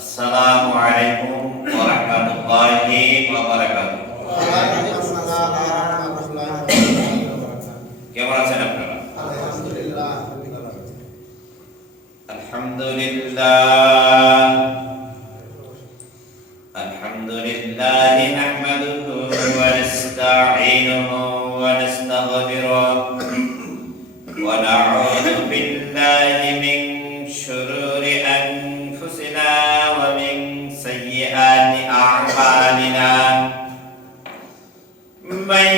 আসসালামু আলাইকুম ওয়া রাহমাতুল্লাহি ওয়া বারাকাতুহু। ওয়ালাইকুম আসসালাম ওয়া রাহমাতুল্লাহি ওয়া বারাকাতুহু। কেমন আছেন আপনারা? আলহামদুলিল্লাহ। আলহামদুলিল্লাহ আলহামদুলিল্লাহ নাহমাদুহু ওয়া নাস্তাঈনুহু ওয়া নাস্তাগফিরুহু ওয়া নাউযু বিল্লাহি মিন শুরুরি আনফুসিনা ওয়া মিন সাইয়্যাতি আ'মালিনা। من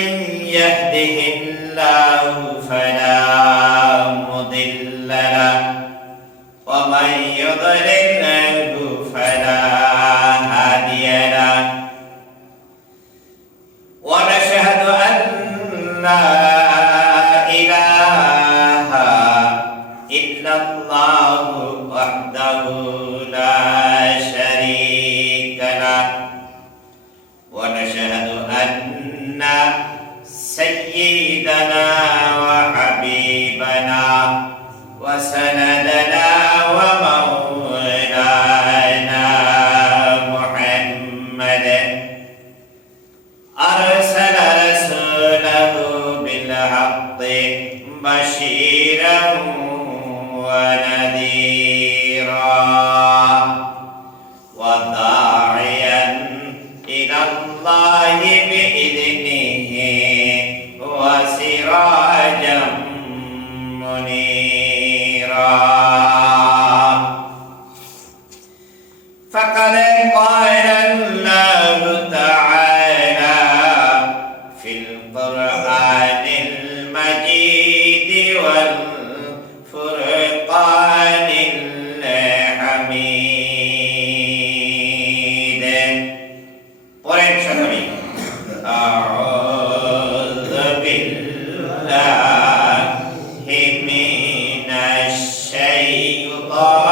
يهده الله فلا مضل له ومن يضلله فلا هادي له ونشهد أن لا إله إلا الله وحده لا شريك له ونشهد أن سيدنا وحبيبنا وسندنا ومولانا محمد أرسل رسوله بالحق بشيرا ونذيرا وداعيا إلى الله بإذنه وسراجا منيرا. فقد قال الله تعالى في القرآن المجيد والفرقان الحميد. أعوذ بالله من الشيطان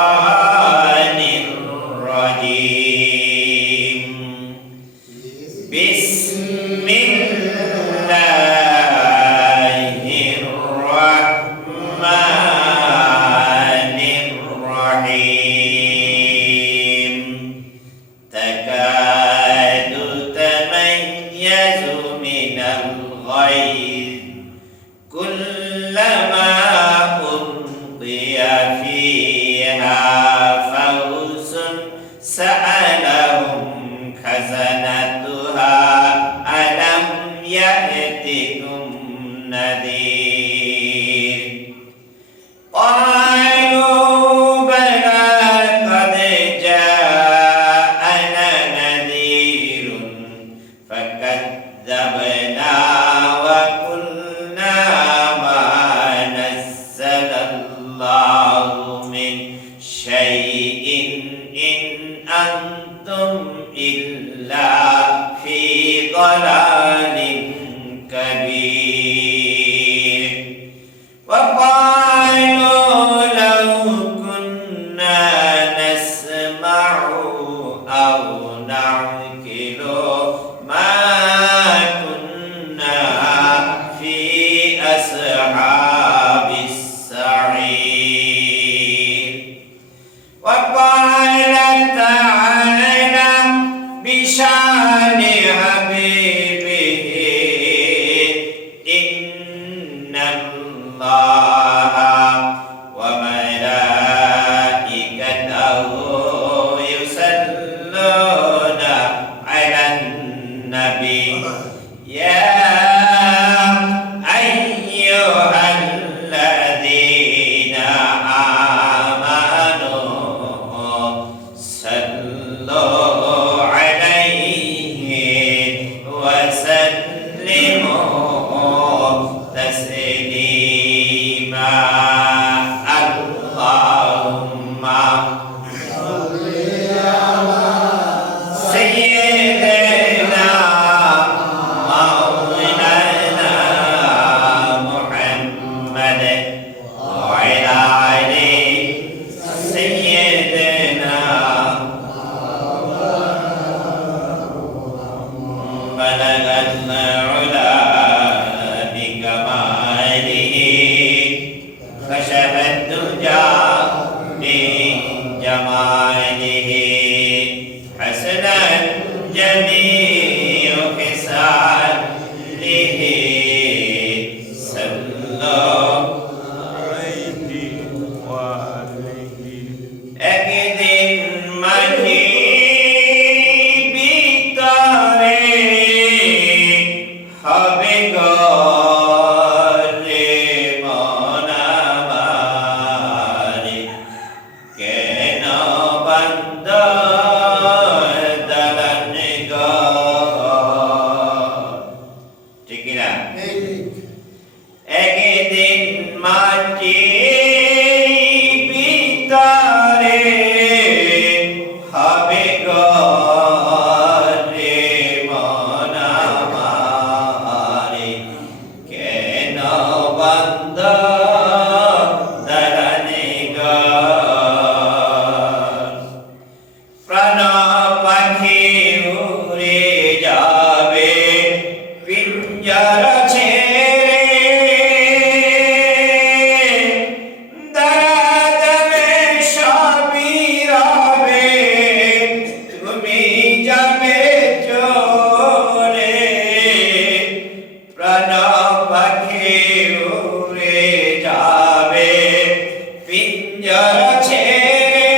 الرجيم. بسم الله الرحمن الرحيم. تكاد تميز من الغيظ كلما ألقي فيها فوز سألهم خزنتها ألم يأتكم نذير قالوا بلى قد جاءنا نذير فكذبنا وقلنا ما نزل الله من شيء إن أنتم إلا في ضلال كبير. وقالوا لو كنا نسمع أو نعقل ما كنا في أصحاب السعير. وقال تعالى بشان حبيبه إن الله وملائكته يصلون على النبي يا أيها الذين آمنوا صلوا عليه وسلموا تسليما. اللهم سيدنا مولانا محمد وعلى آل سيدنا بلغ العلا بكماله হবে গো রে মন আমারে, কেন বন্ধ দালান ঘর। ঠিক কিনা? একদিন মাটির ভিতরে হবে ঘর রে মন আমারে, কেন বন্ধ দালানে ঘর। প্রাণ পাখি উড়ে যাবে পিঞ্জর ছেড়ে, দারাদমে সবই রবে, তুমি যাবে চলে। প্রাণ পাখি উড়ে যাবে পিঞ্জর ছেড়ে,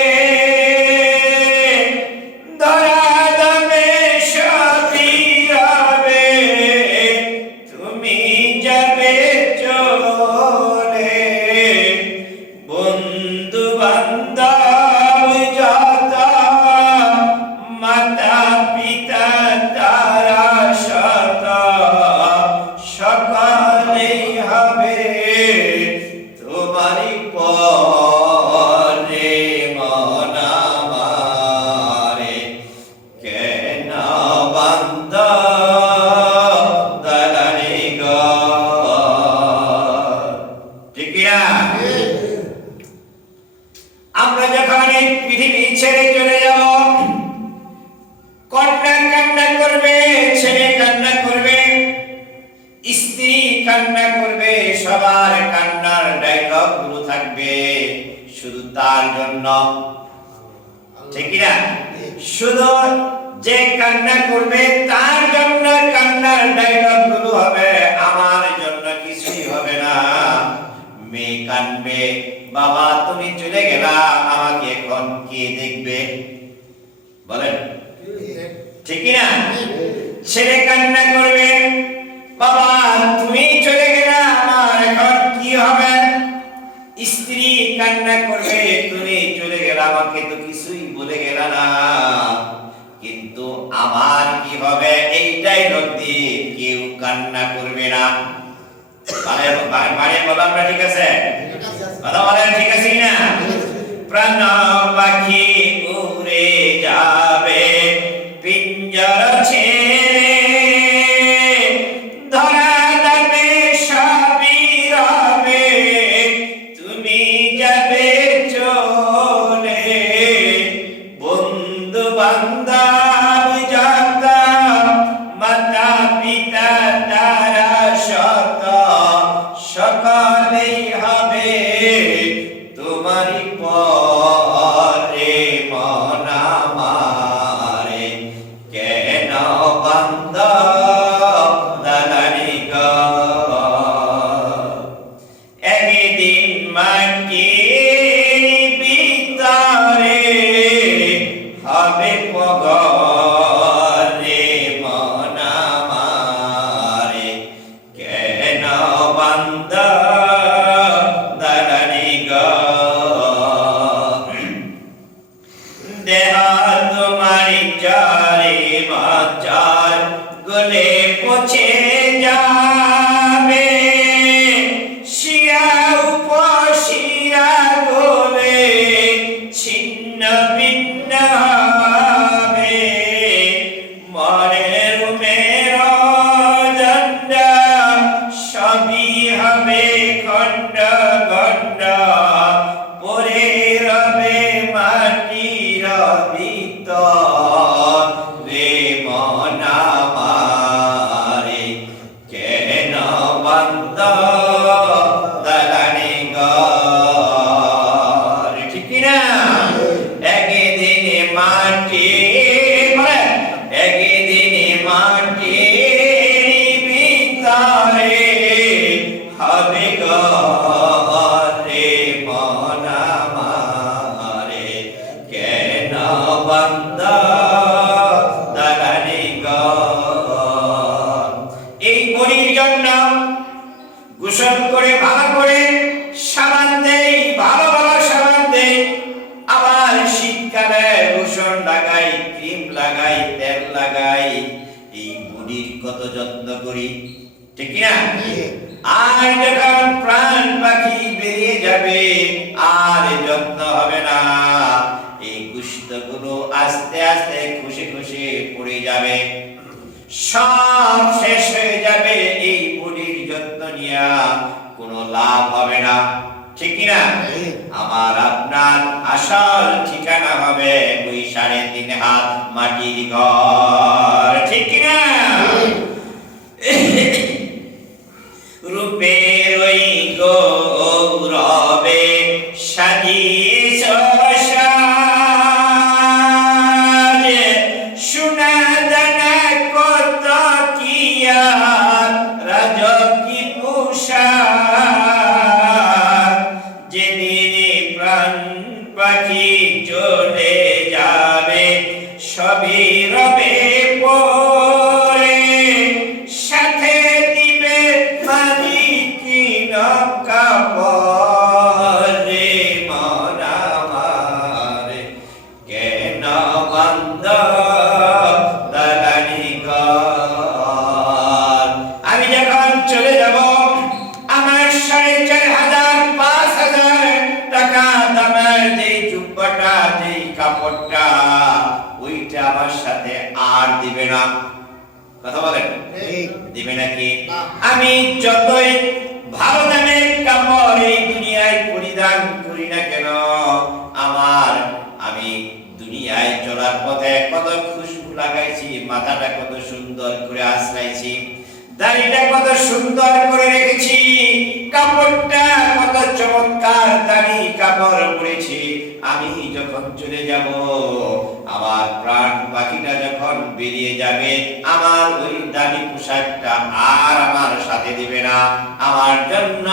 দারাদমে সবই রবে, তুমি যাবে চলে। বন্ধু বান্ধব যত, মাতা পিতা তারা শত, সকলেই হবে তোমারই পরে মন আমারে, কেন বন্ধ দালানে ঘর। ঠিক কিনা? আমরা যখন এই পৃথিবী ছেড়ে চলে যাব, কন্যা কান্না করবে, ছেলে কান্না করবে, স্ত্রী কান্না করবে, সবার কান্নার ডায়লগ গুলো থাকবে শুধু তার জন্য। ঠিক কিনা? শুধু যে কান্না করবে তার জন্য কান্নার ডায়লগ গুলো হবে, আমার জন্য কিছুই হবে না। মেয়ে কানবে, বাবা তুমি চলে গেলা, আমাকে এখন কে দেখবে? বলেন ঠিক কিনা? ছেলে কান্না করবে, বাবা তুমি চলে গেলা, আমার এখন কি হবে? স্ত্রী কান্না করবে, তুমি চলে গেলা, আমাকে তো কিছুই বলে গেলা না, কিন্তু আমার কি হবে? এইটাই নদী কেউ কান্না করবে না। মানে বলা আমরা ঠিক আছে? কথা বলেন ঠিক আছে কিনা? প্রাণ পাখি উড়ে যাবে পিঞ্জর ছেড়ে, ধরাধামে সবই রবে, তুমি যাবে চলে। বন্ধু বান্ধব যত, মাতা পিতা তারা শত, সকলেই হবে তোমারই পরে মন আমারে, কেন বন্ধ দালানে ঘর। একদিন মাটির ভিতরে হবে ঘর রে মন আমারে, কেন বন্ধ দালানে ঘর। দেহ তোমার চারে বাচার গলে পচে যাবে, শিরা উপশিরা গলে ছিন্ন ভিন্ন হবে, মনের মেরুদণ্ড সবই হবে খণ্ড খণ্ড, পরে রবে মাটির ভিতর রে মন আমারে, কেন বন্ধ দালানে ঘর। ঠিক কিনা? একদিন মাটি, একদিন মাটির ভিতরে হবে ঘর রে মন আমারে, কেন বন্ধ দালানে ঘর। এই বুড়ির জন্য গোসল করে ভালো করে সাবান দেই, ভালো ভালো সাবান দেই। আবার শীতকালে লোশন লাগাই, ক্রিম লাগাই, তেল লাগাই। এই বুড়ির কত যত্ন করি, ঠিক না? আর যখন প্রাণ পাখি বেরিয়ে যাবে আর যত্ন হবে না, এই গোশতগুলো আস্তে আস্তে খুশি খুশি পড়ে যাবে, সব শেষ হয়ে যাবে। এই বুড়ির যত্ন নিয়া কোনো লাভ হবে না, ঠিক না? আমার আপনার আসল ঠিকানা হবে ওই 3.5 হাত মাটির ঘর, ঠিক না? রূপের ওই গৌরবে সাজিয়েছ সাজ, সোনা দানা কত কি আর রাজকীয় পোশাক। যেদিন প্রাণ পাখি চলে যাবে সবই রবে পরে, সাথে দিবে মালিকিন কাপড়ে। মন আমার কেন বন্ধ দালালি ঘর? আমি যখন চলে যাব আমার 4,500 5,000 টাকা দামের যে জুব্বাটা, যে কাপড়টা, ওইটা আমার সাথে আর দিবে না। কথা বলেন, দিবে নাকি? আমি যতই ভালো দামের কাপড় এই দুনিয়ায় পরিধান করি না কেন, আমি দুনিয়ায় চলার পথে কত খুশবু লাগাইছি, মাথাটা কত সুন্দর করে আশ্রাইছি, দাড়িটা কত সুন্দর করে রেখেছি, কাপড়টা কত চমৎকার দাড়ি কাপড় পরেছি। আমি যখন চলে যাব, আমার প্রাণ পাখিটা যখন বেরিয়ে যাবে, আমার ওই দামি পোশাকটা আর আমার সাথে দিবে না। আমার জন্য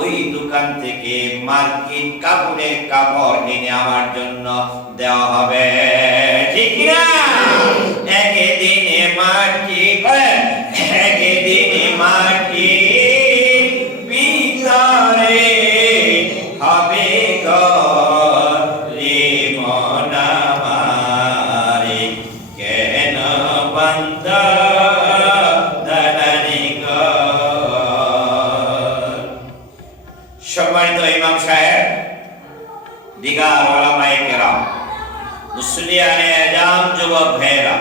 ওই দোকান থেকে মার্কিন কাপড়ের কাপড় এনে আমার জন্য দেওয়া হবে, ঠিক না? একদিনে মাটি একদিনে মাটি ভিতরে হবে ঘর রে। মন আমারে কেন বন্ধ দালালি ঘর? সম্মানিত ইমাম সাহেব, দিগার ওলামায়ে কেরাম, মুসলিয়ানে আজাম, যুবক ভাইয়েরা,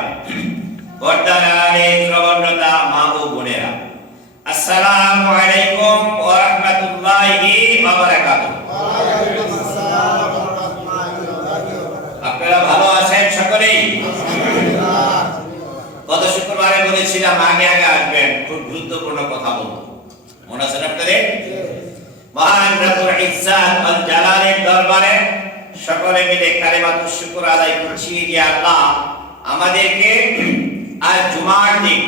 পর্দার আড়ালে শ্রবণরতা মা ও বোনেরা, আসসালামু আলাইকুম ওয়া রাহমাতুল্লাহি ওয়া বারাকাতুহু। আপনারা ভালো আছেন সকলেই? গত শুক্রবারে বলেছিলাম আগে আগে আসবেন, খুব গুরুত্বপূর্ণ কথা বলবো, মনে আছে আপনাদের? মহান রব্বুল ইজ্জাত ওয়াল জালালের দরবারে সকলে মিলে কালিমাতুশ শুকর আদায় করছি যে আল্লাহ আমাদেরকে আজ জুমার দিন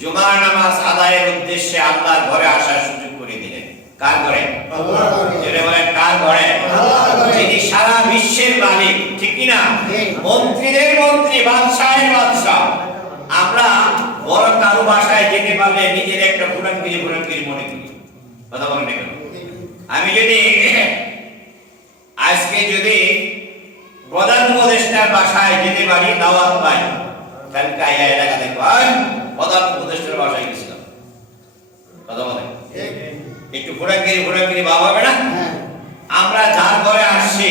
জুমার নামাজ আদায়ের উদ্দেশ্যে আল্লাহর ঘরে আসার সুযোগ করে দিলেন। কার ঘরে? আল্লাহর ঘরে। জোরে বলেন, কার ঘরে? আল্লাহর ঘরে। যিনি সারা বিশ্বের মালিক, ঠিক কি না? মন্ত্রীদের মন্ত্রী, বাদশাহের বাদশা। আমরা বড় কারো বাসায় যেতে পারলে নিজের একটা ভুরানগিরি মনে করি, কথা বলেন না কেন? আমি যদি আজকে প্রধান উপদেষ্টার বাসায় যেতে পারি, দাওয়াত পাই, কালকে এলাকাতে প্রধান উপদেষ্টার বাসায় গেছিলাম, কথা বলেন, একটু ঘোরাঘুরি ভাব হবে না? আমরা যার ঘরে আসছি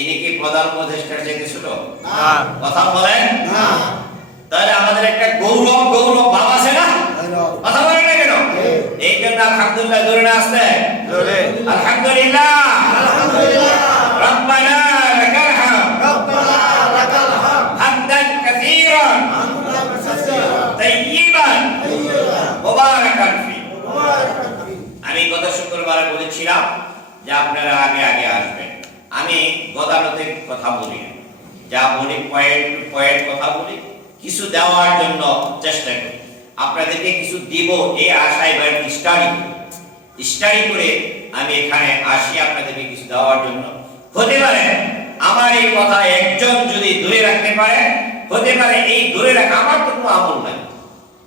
ইনি কি প্রধান উপদেষ্টার চাইতে ছোট? কথা বলেন, তাহলে আমাদের একটা গৌরব ভাব আছে না? কথা বলেন না কেন? এই জন্য আলহামদুলিল্লাহ জোরে না আসতে, আলহামদুলিল্লাহ রব্বানা লাকাল হামদ হামদান কাসীরান তাইয়িবান মুবারাকান ফি। আমি গত শুক্রবারে বলেছিলাম যে আপনারা আগে আগে আসবেন। আমি গতানুগতিক কথা বলি না, যা বলি পয়েন্ট কথা বলি, কিছু দেওয়ার জন্য চেষ্টা করি, আপনাদেরকে কিছু দিব এই আশায় বা স্টাডি করে আমি এখানে আসি আপনাদেরকে কিছু দেওয়ার জন্য। হতে পারে আমার এই কথা একজন যদি ধরে রাখতে পারে, হতে পারে এই ধরে রাখা, আমার তো কোনো আমল নাই,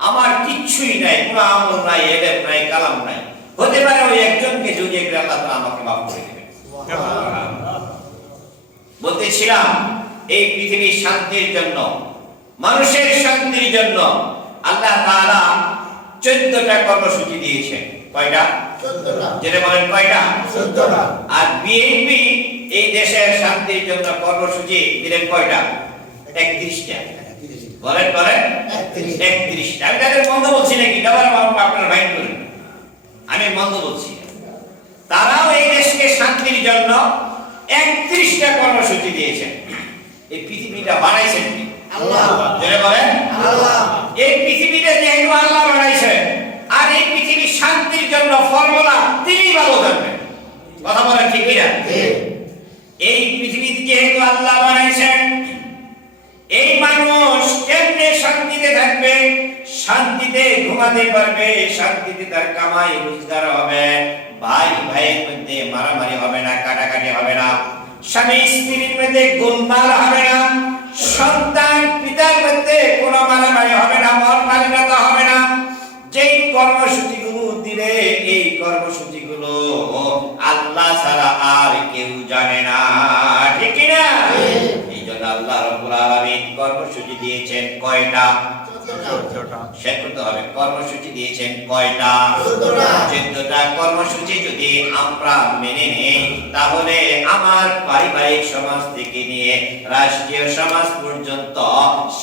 আমার কিচ্ছুই নাই, কোনো আমল নাই, এলেম নাই, কালাম নাই, হতে পারে ওই একজনকে যদি আল্লাহ তাআলা আমাকে মাফ করে দিবেন। বলতেছিলাম এই পৃথিবীর শান্তির জন্য, মানুষের শান্তির জন্য আল্লাহ তাআলা 14টা কর্মসূচি দিয়েছেন। কয়টা? 14টা। যেটা বলেন কয়টা? 14টা। আর বিএনপি এই দেশের শান্তির জন্য কর্মসূচি দিলেন কয়টা? 31টা। বলেন বলেন 31টা। আমি তাদের মন্দ বলছি নাকি? আবার আপনারা মাইন্ড করেন, আমি মন্দ বলছি। তারাও এই দেশকে শান্তির জন্য 31টা কর্মসূচি দিয়েছেন। এই পৃথিবীটা বানাইছেন কি? আল্লাহ। যারা বলেন আল্লাহ। এই পৃথিবীটা যেহেতু আল্লাহ বানাইছেন, আর এই পৃথিবীর শান্তির জন্য ফর্মুলা তিনি ভালো জানবেন। কথা বলেন ঠিক কিনা? এই পৃথিবীতে যেহেতু আল্লাহ বানাইছেন, এই মানুষ কেমনে শান্তিতে থাকবে, শান্তিতে ঘুমাতে পারবে, শান্তিতে তার কামাই রোজগার হবে, ভাই ভাইয়ের মধ্যে মারামারি হবে না, কাটাকাটি হবে না, স্বামী স্ত্রীর মধ্যে গোলমাল হবে না, সন্তান পিতার মধ্যে কোনো মারামারি হবে না, মন মালিন্যতা হবে না। যেই কর্মসূচিগুলো দিলে এই কর্মসূচিগুলো আল্লাহ ছাড়া আর কেউ জানে না, ঠিক না? এই জন্য আল্লাহ রাব্বুল আলামিন কর্মসূচি দিয়েছেন কয়টা? 14টা। শেষ করতে হবে। কর্মসূচি দিয়েছেন কয়টা? 14টা কর্মসূচি যদি আমরা মেনে নেই, তাহলে আমার পারিবারিক সমাজ থেকে নিয়ে রাষ্ট্রীয় সমাজ পর্যন্ত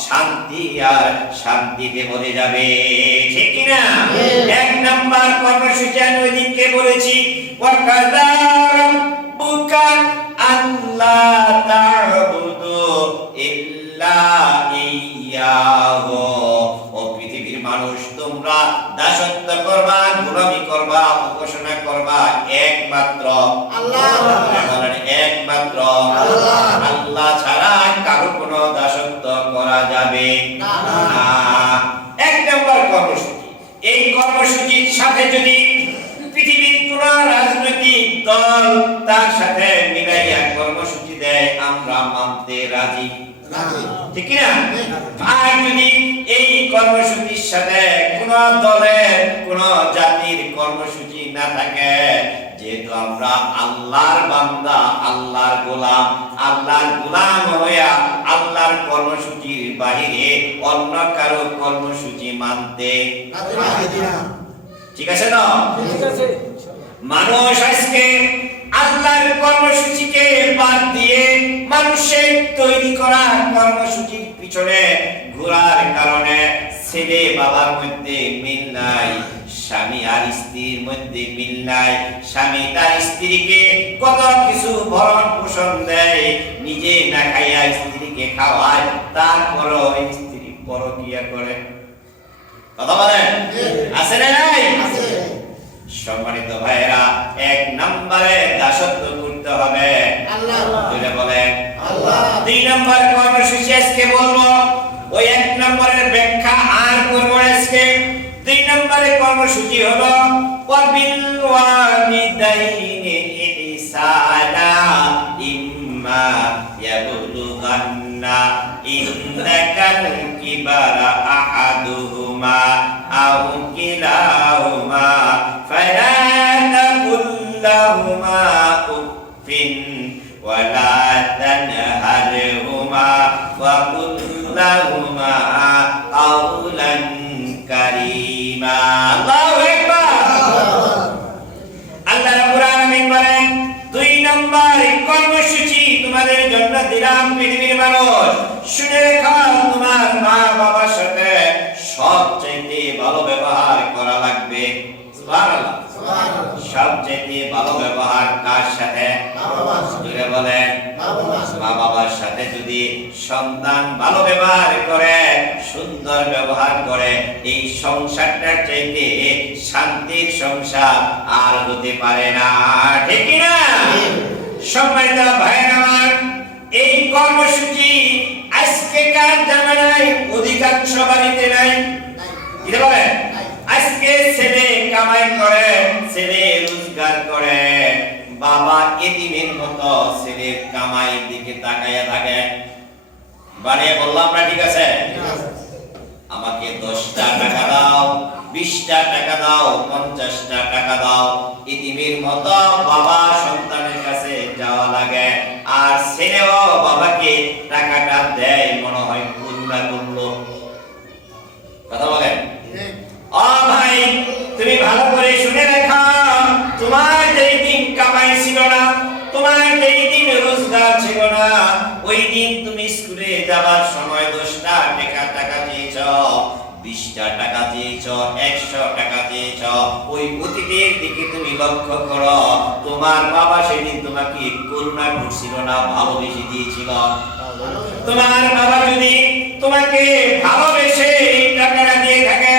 শান্তি আর শান্তিতে ভরে যাবে, ঠিক কি না? 1 নাম্বার কর্মসূচি আমি ওই দিনকে বলেছি, ওয়াকাযা রাব্বুকা আল্লা তা'বুদু ইল্লা ইয়্যাহু। ও পৃথিবীর মানুষ, তোমরা দাসত্ব করবা, গোলামি করবা, উপাসনা করবা একমাত্র আল্লাহ। বলেন একমাত্র আল্লাহ। আল্লাহ ছাড়া কারো কোনো দাসত্ব করা যাবে না। না। 1 নম্বর কর্মসূচি। এই কর্মসূচির সাথে যদি পৃথিবীর কোন রাজনৈতিক দল তার সাথে মিলাইয়া কর্মসূচি দেয়, আমরা মানতে রাজি, ঠিক কি না? আর যদি এই কর্মসূচির সাথে কোন দলের কোন জাতির কর্মসূচি না থাকে, যেহেতু আমরা আল্লাহর বান্দা, আল্লাহর গোলাম, আল্লাহর গোলাম হইয়া আল্লাহর কর্মসূচির বাহিরে অন্য কারো কর্মসূচি মানতে ঠিক আছে তো? মানুষ আজকে আল্লাহর কর্মসূচিকে বাদ দিয়ে মানুষের তৈরি করা কর্মসূচির পিছনে ঘোরার কারণে ছেলে বাবার মধ্যে মিল নাই, স্বামী আর স্ত্রীর মধ্যে মিল নাই, স্বামী তার স্ত্রীকে কত কিছু ভরণ পোষণ দেয়, নিজে না খাইয়া স্ত্রীকে খাওয়ায়, তারপরও স্ত্রী পরকিয়া করে। কথা বলেন আছে না নাই? সম্মানিত ভাইরা, 1 নম্বরে দাসত্ব করতে হবে আল্লাহ। বলেন আল্লাহ। 2 নম্বর কর্মসূচি আজকে বলবো, ওই 1 নম্বরের ব্যাখ্যা আর করব আজকে। 2 নম্বরের কর্মসূচি হলো ওয়াবিল ওয়ালিদাইনি ইহসানা ইম্মা ইয়াবলুগান্না ইনদাকাল কিবারা আহাদুহুমা আও কিলাহুমা ফালা তাকুল লাহুমা উফিন ওয়ালা তানহারহুমা ওয়া কুল লাহুমা কাওলান কারীমা। আল্লাহু আকবার। আল্লাহ রাব্বুল আলামিন বলেন, 2 নম্বর কর্মসূচি তোমাদের জন্য দিলাম পৃথিবীর মানুষ, শুনে রেখো, তোমার মা বাবার সাথে সবচেয়ে ভালো ব্যবহার করা লাগবে। সুবহানাল্লাহ। সবচেয়ে ভালো ব্যবহার কার সাথে? জোরে বলেন মা বাবার সাথে। যদি সন্তান ভালো ব্যবহার করে, সুন্দর ব্যবহার করে, এই সংসারটার চাইতে শান্তির সংসার আর হতে পারে না, ঠিক না? সম্মানিত ভাইরা আমার, এই কর্মসূচি আজকেকার জামানায় অধিকাংশ বাড়িতে নাই। কি বলেন? আজকে ছেলে কামাই করে, ছেলে রোজগার করে, বাবা এতিমের মতো ছেলের কামাইয়ের দিকে তাকাইয়া থাকে। বানিয়ে বললাম না? ঠিক আছে। আমাকে 10টা টাকা দাও, 20টা টাকা দাও, 50টা টাকা দাও। ইতিমের মতো বাবা সন্তানের কাছে যাওয়া লাগে, আর ছেলেও বাবাকে টাকাটা দেয়, মনে হয় করুণা করলো। কথা বলেন? ও ভাই, তুমি ভালো করে শুনে রেখো, তোমার যেই দিন কামাই ছিল না, তোমার যেই দিন রোজগার ছিল না, ওই দিন তুমি স্কুলে যাবার সময় 10টা টাকা চেয়েছ, 20টা টাকা চেয়েছ, 100 টাকা চেয়েছ। ওই অতীতের দিকে তুমি লক্ষ্য করো, তোমার বাবা সেদিন তোমাকে করুণা করছিল না, ভালোবেসে দিয়েছিল? তোমার বাবা যদি তোমাকে ভালোবেসে এই টাকাটা দিয়ে থাকে,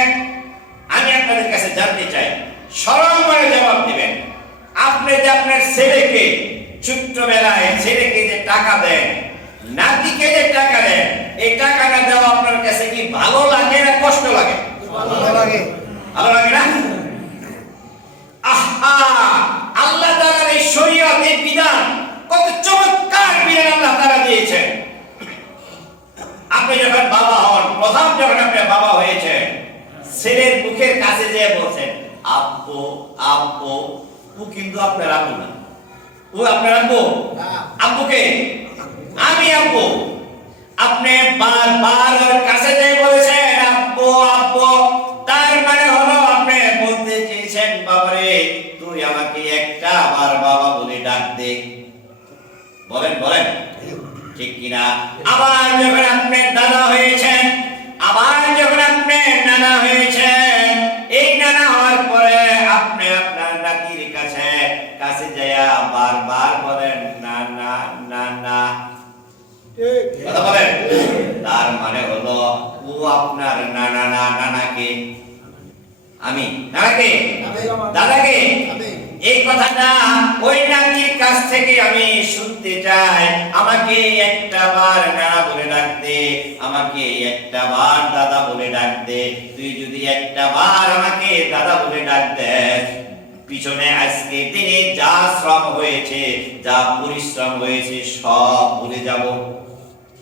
আমি আপনাদের কাছে জানতে চাই, সরল করে জবাব দিবেন। আপনি যে আপনার ছেলেকে ছোট্টবেলায় ছেলেকে যে টাকা দেন, নাতিকে যে টাকা দেন, এই টাকাটা দেওয়া আপনার কাছে কি ভালো লাগে না কষ্ট লাগে? ভালো লাগে। ভালো লাগে না? আহা, আল্লাহ তাআলার এই শরীয়ত, এই বিধান, কত চমৎকার বিধান আল্লাহ তাআলা দিয়েছেন। আপনি যখন বাবা হন, প্রথম যখন আপনি বাবা হয়েছেন, ছেলের মুখের কাছে যে বলছেন আব্বু আব্বু, ও কিন্তু আপনার আব্বু না, ও আপনার আব্বু? আব্বুকে আমি আব্বু। আপনি বারবার ওর কাছে যে বলেছেন আব্বু আব্বু, তার মানে হলো আপনি বলতে চেয়েছেন বাবারে তুই আমাকে একটা বার বাবা বলে ডাক দে। বলেন বলেন, ঠিক কিনা? আবার যখন আপনি দাদা হয়েছেন, আবার যখন আপনি নানা হয়েছেন, এই নানা হওয়ার পরে আপনি আপনার নাতির কাছে যায়া বারবার বলেন না না না না। কথা বলেন? তার মানে হলো ও আপনার নানা না, নানাকে আমি, নানাকে দাদাকে। এই কথাটা ওই নাতির কাছ থেকে আমি শুনতে চাই, আমাকে একটা বার নানা বলে ডাক দে, আমাকে একটা বার দাদা বলে ডাক দে। তুই যদি একটা বার আমাকে দাদা বলে ডাক দে, পিছনে আজকে দিনে যা শ্রম হয়েছে, যা পরিশ্রম হয়েছে সব ভুলে যাব।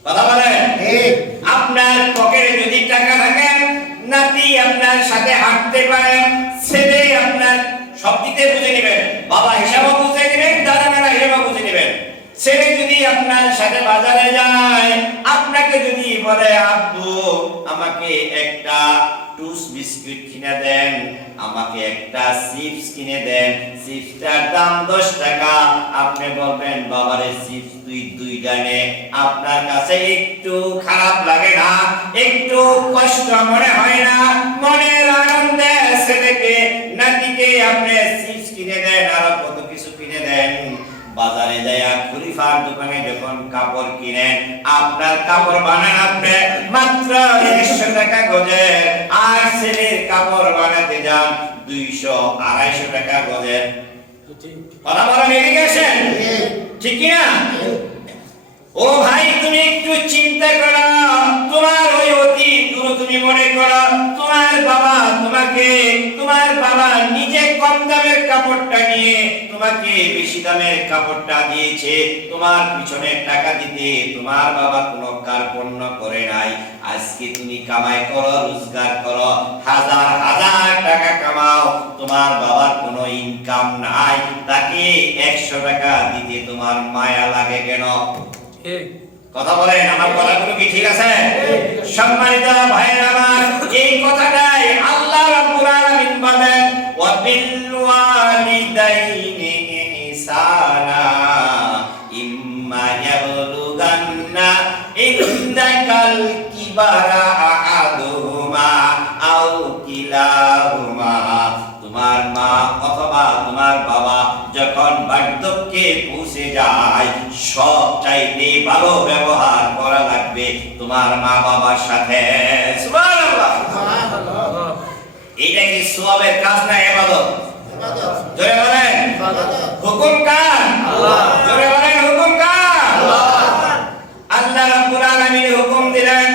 কথা বলেন? আপনার পকেটে যদি টাকা থাকে, নাতি আপনার সাথে হাঁটতে পারে, ছেলে আপনার সব দিতে বুঝে নেবেন, বাবা হিসাবও বুঝে নেবেন, দাদা নানা হিসাবও বুঝে নেবেন। ছেলে যদি আপনার সাথে বাজারে যায়, আপনাকে যদি বলে আব্বু আমাকে একটা টুস বিস্কুট কিনে দেন, আমাকে একটা চিপস কিনে দেন, চিপসটার দাম 10 টাকা, আপনি বলবেন বাবারে চিপস তুই 2টা নে। আপনার কাছে একটু খারাপ লাগে না? একটু কষ্ট মনে হয় না? মনের আনন্দে ছেলেকে নাতিকে আপনি চিপস কিনে দেন, আর কত কিছু কিনে দেন। বাজারে যায়া খলিফার দোকানে যখন কাপড় কিনেন, আপনার কাপড় বানান আপনি মাত্র 100 টাকা গজের, আর ছেলের কাপড় বানাতে যান 200-250 টাকা গজের। কথা বলেন, এদিকে আসেন, ঠিক কিনা? ও ভাই, তুমি একটু চিন্তা করো, তোমার ওই অতীত তুমি মনে করো। তোমার বাবা নিজে কম দামের কাপড়টা নিয়ে তোমাকে বেশি দামের কাপড়টা দিয়েছে, তোমার পিছনে টাকা দিতে তোমার বাবা কোনো কার্পণ্য করে নাই। আজকে তুমি কামাই করো, রোজগার করো, হাজার হাজার টাকা কামাও, তোমার বাবার কোনো ইনকাম নাই, তাকে 100 টাকা দিতে তোমার মায়া লাগে কেন? কথা বলেন, আমার কথাগুলো কি ঠিক আছে? সম্মানিত ভাইরা আমার, এই কথাটাই আল্লাহ রাব্বুল আলামিন বলেন, ওয়া বিল ওয়ালিদাইনি ইহসানা ইম্মা ইয়াবলুগান্না ইনদাকাল কিবারা আহাদুহুমা আও কিলাহুমা। তোমার মা অথবা তোমার বাবা যখন বার্ধক্যে পৌঁছে যায়, সব চাইতে ভালো ব্যবহার করা লাগবে তোমার মা বাবার সাথে। সুবহানাল্লাহ। এটা কি সওয়াবের কাজ না ইবাদত? জোরে বলেন, হুকুম কার? আল্লাহ। জোরে বলেন, হুকুম কার? আল্লাহ। আল্লাহ রাব্বুল আলামিন হুকুম দিলেন,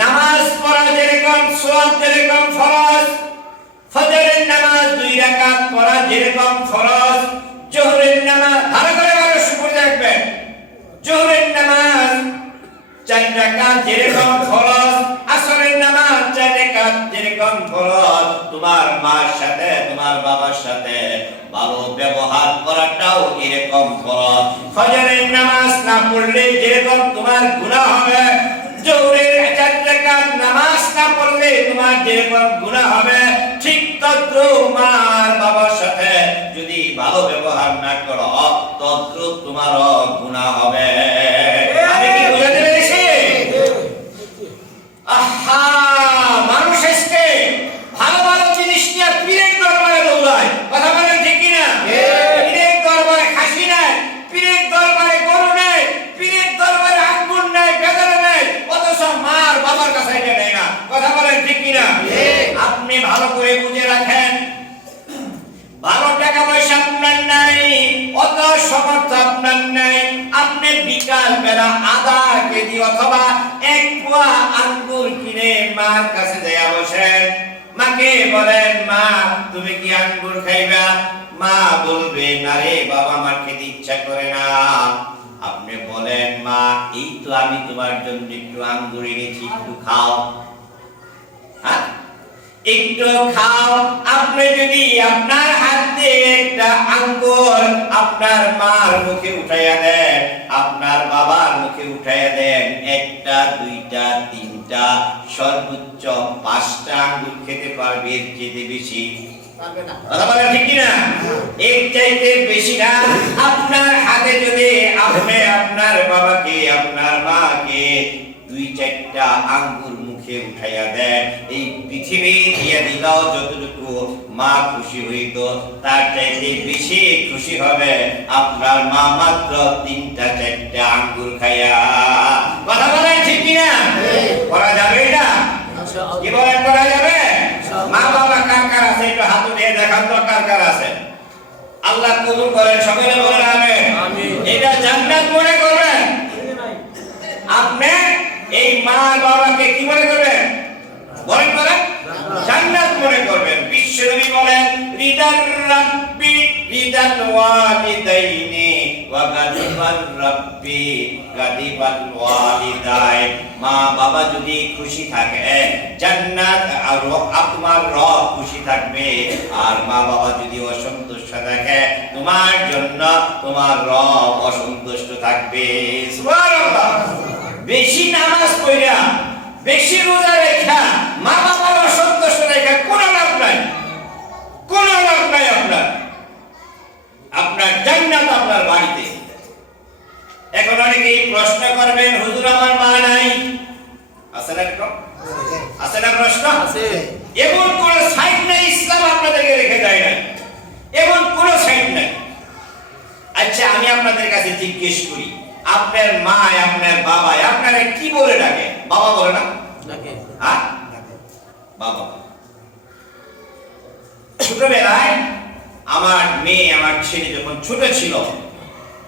নামাজ পড়া যেরকম সওয়াব, যেরকম ফরজ, ফজরের নামাজ 2 রাকাত পড়া যেরকম ফরজ, জোহরের নামাজ ভালো করে শুনে রাখবেন, জোহরের নামাজ 4 রাকাত যেরকম ফরজ, আসরের নামাজ তোমার মার সাথে তোমার বাবার সাথে ভালো ব্যবহার করাটাও এরকম করো। ফজরের নামাজ না পড়লে যেরকম তোমার গুনাহ হবে, জোহরের 4 রাকাত নামাজ না পড়লে তোমার যেরকম গুনাহ হবে, ঠিক তদ্রুপ মার বাবার সাথে যদি ভালো ব্যবহার না করো তদ্রুপ তোমারও গুনাহ হবে। আমি কি বুঝাতে পেরেছি? আহা, মানুষ আজকে ভালো ভালো জিনিস নিয়ে পীরের দরবারে দৌড়ায়, কথা বলেন ঠিক কিনা? পীরের দরবারে খাসি নাই, পীরের দরবারে গরু নাই, পীরের দরবারে আঙ্গুর নাই, বেদানা নাই, অথচ মার বাবার কাছে এটা নেই না, কথা বলেন ঠিক কিনা? আপনি ভালো করে বুঝে রাখেন, ভালো টাকা পয়সা আপনার নাই, অত সমর্থ আপনার নাই, আপনি বিকাল বেলা আধা কেজি অথবা 1 পোয়া আঙ্গুর কিনে মার কাছে যাইয়া বসেন, মাকে বলেন মা তুমি কি আঙ্গুর খাইবা? মা বলবে না রে বাবা, আমার খেতে ইচ্ছা করে না। আপনি বলেন মা এই তো আমি তোমার জন্য একটু আঙ্গুর এনেছি, একটু খাও। হ্যাঁ, একটু খাও। আপনি যদি আপনার হাত দিয়ে একটা আঙ্গুর আপনার মার মুখে উঠাইয়া দেন, আপনার বাবার মুখে উঠাইয়া দেন, 1টা 2টা 3টা সর্বোচ্চ 5টা আঙ্গুর খেতে পারবে, এর চেয়ে বেশি পারবে না। কথা বলেন ঠিক কিনা? এর চাইতে বেশি না। আপনার হাতে যদি আপনি আপনার বাবাকে আপনার মাকে 2-4টা আঙ্গুর মুখে উঠাইয়া দেন, এই পৃথিবী দিয়া দিলাও যতটুকু মা খুশি হইত, তার চাইতে বেশি খুশি হবে আপনার মা মাত্র 3টা 4টা আঙ্গুর খাইয়া। কথা বলেন ঠিক কিনা? করা যাবে এটা? কি বলেন করা যাবে? মা বাবা কার কার আছে একটু হাত উঠিয়ে দেখান তো, কার কার আছে? আল্লাহ কবুল করেন, সকলে বলেন আমিন। এটা জান্নাত মনে করবেন। আপনি এই মা বাবাকে কি মনে করবেন? বলেন করেন, জান্নাত মনে করবেন। বিশ্বনবী বলেন রিদার রাব্বি রিদাল ওয়ালিদাইনি ওয়া গাদিবার রাব্বি গাদিবাল ওয়ালিদাই। মা বাবা যদি খুশি থাকে জান্নাত আর আপনার রব খুশি থাকবে, আর মা বাবা যদি অসন্তুষ্ট থাকে তোমার জন্য তোমার রব অসন্তুষ্ট থাকবে। সুবহানাল্লাহ। বেশি নামাজ পড়া, বেশি রোজা রাখা, মা বাবার অসন্তুষ্ট রাখা কোনো লাভ নাই, কোনো লাভ নাই। আপনার জান্নাত আপনার বাড়িতে। এখন অনেকেই প্রশ্ন করবেন হুজুর আমার মা নাই, আছে না? আছে না প্রশ্ন? আছে। এমন কোন সাইড নাই ইসলাম আপনাদেরকে রেখে দেয় না, এমন কোন সাইড নাই। আচ্ছা আমি আপনাদের কাছে জিজ্ঞেস করি, আপনার মা আপনার বাবা আপনারা কি বলে ডাকে? বাবা বলে না? ডাকে। হ্যাঁ, বাবা। ছোটবেলায় আমার মেয়ে আমার ছেলে যখন ছোট ছিল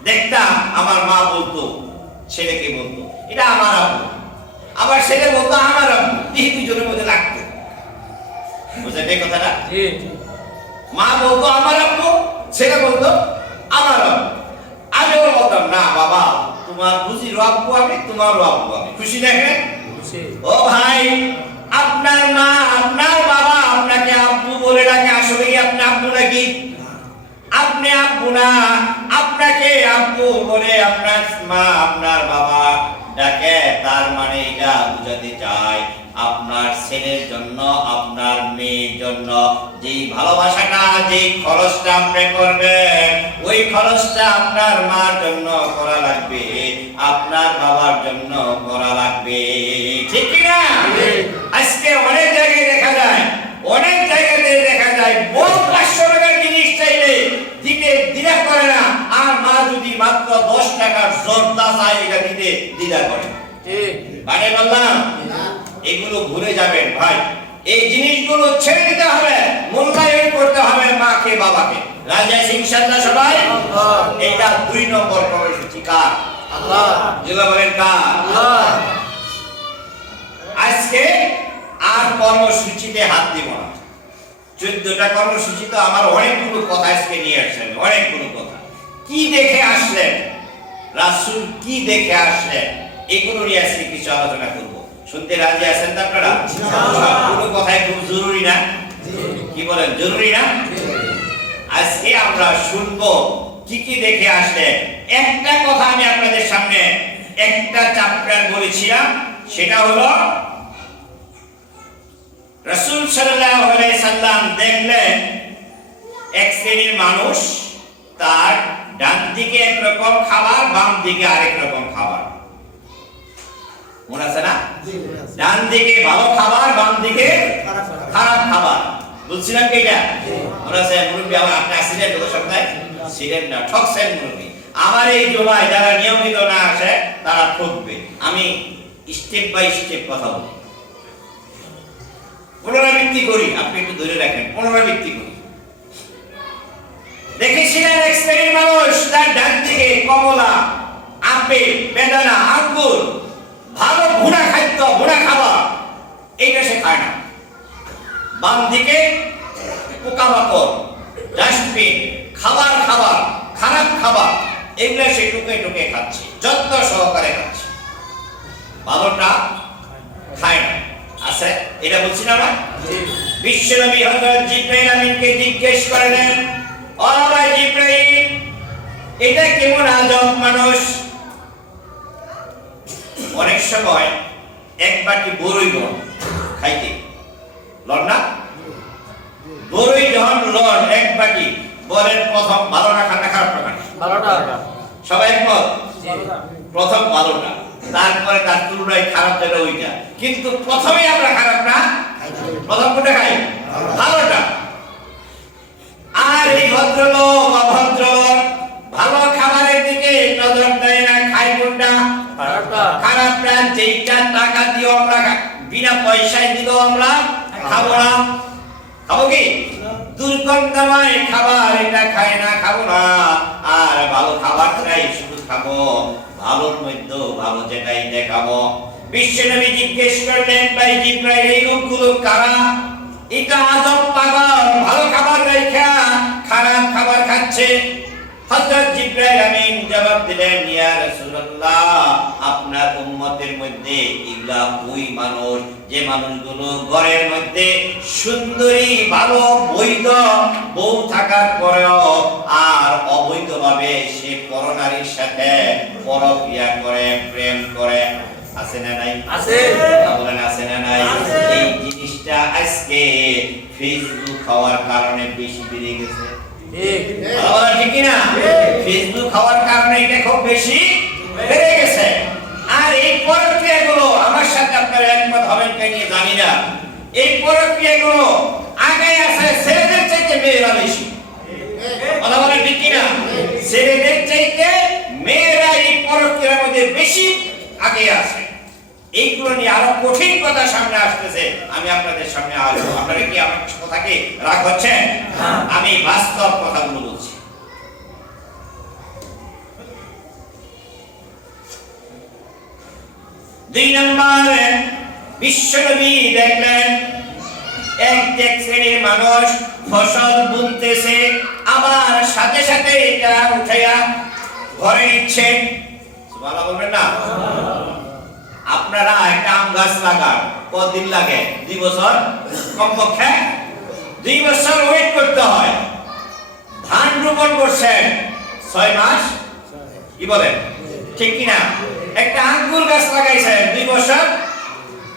দেখতাম আমার মা বলতো ছেলেকে, বলতো এটা আমার আব্বু, আমার ছেলে বলতো আমার আব্বু, এই দুজনের মধ্যে লাগতো। বুঝলেন এই কথাটা? মা বলতো আমার আব্বু, ছেলে বলতো আমার আব্বু। আমি বলতাম না বাবা তোমার বুঝির আব্বু আমি, তোমারও আব্বু আমি। খুশি দেখেন? ও ভাই, আপনার মা আপনার বাবা আপনাকে আব্বু বলে ডাকে, আসলে কি আপনি আব্বু নাকি? আপনি আব্বু না, আপনাকে আব্বু বলে আপনার মা আপনার বাবা ডাকে, তার মানে এটা বুঝাতে চাই আপনার ছেলের জন্য আপনার মেয়ের জন্য যেই ভালোবাসাটা যেই খরচটা আপনি করবেন ওই খরচটা আপনার মার জন্য করা লাগবে, আপনার বাবার জন্য করা লাগবে। ঠিক কি না? আজকে অনেক জায়গায় দেখা যায়, অনেক জায়গাতে দেখা যায় বড় 500 টাকার জিনিস চাইলে দিতে দ্বিধা করে না, আর মা যদি মাত্র 10 টাকার জর্দা চাই এটা দিতে দ্বিধা করে। ঠিক মানে বললাম এগুলো ভুলে যাবেন ভাই, এই জিনিসগুলো ছেড়ে দিতে হবে, মূল্যায়ন করতে হবে মাকে বাবাকে। রাজি আছি ইনশাআল্লাহ সবাই? এটা 2 নম্বর কর্মসূচি কার? আল্লাহ। যেটা বলেন কার? আল্লাহ। আজকে আর কর্মসূচিতে হাত দিব না। 14টা কর্মসূচি তো আমার অনেকগুলো কথা আজকে নিয়ে আসছেন, অনেকগুলো কথা। কি দেখে আসলেন, রাসূল কি দেখে আসলেন, এগুলো নিয়ে আজকে কিছু আলোচনা করব। শুনতে রাজি আছেন তো আপনারা? সবগুলো কথাই খুব জরুরি না? কি বলেন, জরুরি না? আজকে আমরা শুনবো কি কি দেখে আসলে। একটা কথা আমি আপনাদের সামনে একটা চ্যাপ্টার বলেছিলাম, সেটা হলো রাসূল সাল্লাল্লাহু আলাইহি সাল্লাম দেখলেন এক শ্রেণীর মানুষ, তার ডান দিকে একরকম খাবার, বাম দিকে আরেক রকম খাবার। মনে আছে না? ডান দিকে ভালো খাবার, বাম দিকে খারাপ খাবার। বুঝছিলাম কি এটা? মনে আছে? মুরব্বী আমার আপনি আসছিলেন গত সপ্তাহে? ছিলেন না, ঠকছেন মুরব্বী। আমার এই জমায় যারা নিয়মিত না আসে তারা ঠকবে। আমি স্টেপ বাই স্টেপ কথা বলি, পুনরাবৃত্তি করি। আপনি একটু ধরে রাখেন, পুনরাবৃত্তি করি। দেখেছিলেন এক শ্রেণীর মানুষ, তার ডান দিকে কমলা, আপেল, বেদানা, আঙ্গুর, ভালো ভুনা খাদ্য, ভুনা খাবার, এইটা সে খায় না। বাম দিকে পোকামাকড়, ডাস্টবিন, খাবার খাবার, খারাপ খাবার, এগুলো সে টুকে টুকে খাচ্ছে, যত্ন সহকারে খাচ্ছে। ভালোটা খায় না। আছে, এটা বলছি না আমরা? বিশ্বনবী হযরত জিবরাইল আমিনকে জিজ্ঞেস করলেন, ও ভাই জিবরাইল, এটা কেমন আজব মানুষ? অনেক সময় এক বাটি বড়ই লন খাইতে, লন না? বড়ই যখন লন এক বাটি, বলেন প্রথম ভালোটা খান না খারাপটা খান? ভালোটা। সবাই একমত? প্রথম ভালোটা, তারপরে তার তুলনায় খারাপ যেটা ওইটা। কিন্তু প্রথমে আমরা খারাপ না, প্রথম কোনটা খাই? ভালোটা। আর এই ভদ্রলোক অভদ্রলোক ভালো খাবারের দিকে নজর দেয় না, খাই কোনটা? খারাপটা। যেইটা টাকা দিয়ে আমরা বিনা পয়সায় দিলেও আমরা খাবো না। খাবো কি? দুর্গন্ধময় খাবার, এটা খাই না, খাবো না। আর ভালো খাবারটাই শুধু খাবো, ভালোর মধ্যে ভালো যেটাই দেখাবো। বিশ্বনবী জিজ্ঞেস করলেন, ভাই জিবরাইল, এই লোকগুলো কারা? এটা আজব পাগল, ভালো খাবার রাইখা খারাপ খাবার খাচ্ছে। হযরত জিবরাইল আমিন জবাব দিলেন, ইয়া রাসূলুল্লাহ, আপনার উম্মতের মধ্যে এগুলা ওই মানুষ, যে মানুষগুলো ঘরের মধ্যে সুন্দরী, ভালো, বৈধ বউ থাকার পরেও আর অবৈধভাবে সে পরনারীর সাথে পরক্রিয়া করে, প্রেম করে। আছে না নাই? আছে। বলেন আছে না নাই? এই জিনিসটা আজকে ফেসবুক হওয়ার কারণে বেশি বেড়ে গেছে। ঠিক কি না? ফেসবুক হওয়ার কারণে এটা খুব বেশি বেড়ে গেছে। আর এই পরক্রিয়াগুলো, আমার সাথে আপনারা একমত হবেন কিনা জানি না, এই পরক্রিয়াগুলো আগে আছে ছেলেদের চাইতে মেয়েরা বেশি। কথা বলেন ঠিক কি না? ছেলেদের চাইতে মেয়েরা এই পরক্রিয়ার মধ্যে বেশি আগে আছে। এইগুলো নিয়ে আরো কঠিন কথা সামনে আসতেছে, আমি আপনাদের সামনে আসবো। আপনারা কি আমার কথাকে রাগ হচ্ছেন? আমি বাস্তব কথাগুলো বলছি। দুই নম্বরে বিশ্বনবী দেখলেন এক শ্রেণীর মানুষ ফসল বুনতেছে, আবার সাথে সাথে এটা উঠাইয়া ঘরে নিচ্ছে। সুবহানাল্লাহ বলবেন না? আপনারা একটা আম গাছ লাগান, কতদিন লাগে? 2 বছর কমপক্ষে। 2 বছর ওয়েট করতে হয়। ধান রোপণ করছেন 6 মাস, কি বলেন? ঠিক কি না? একটা আঙ্গুর গাছ লাগাইছেন 2 বছর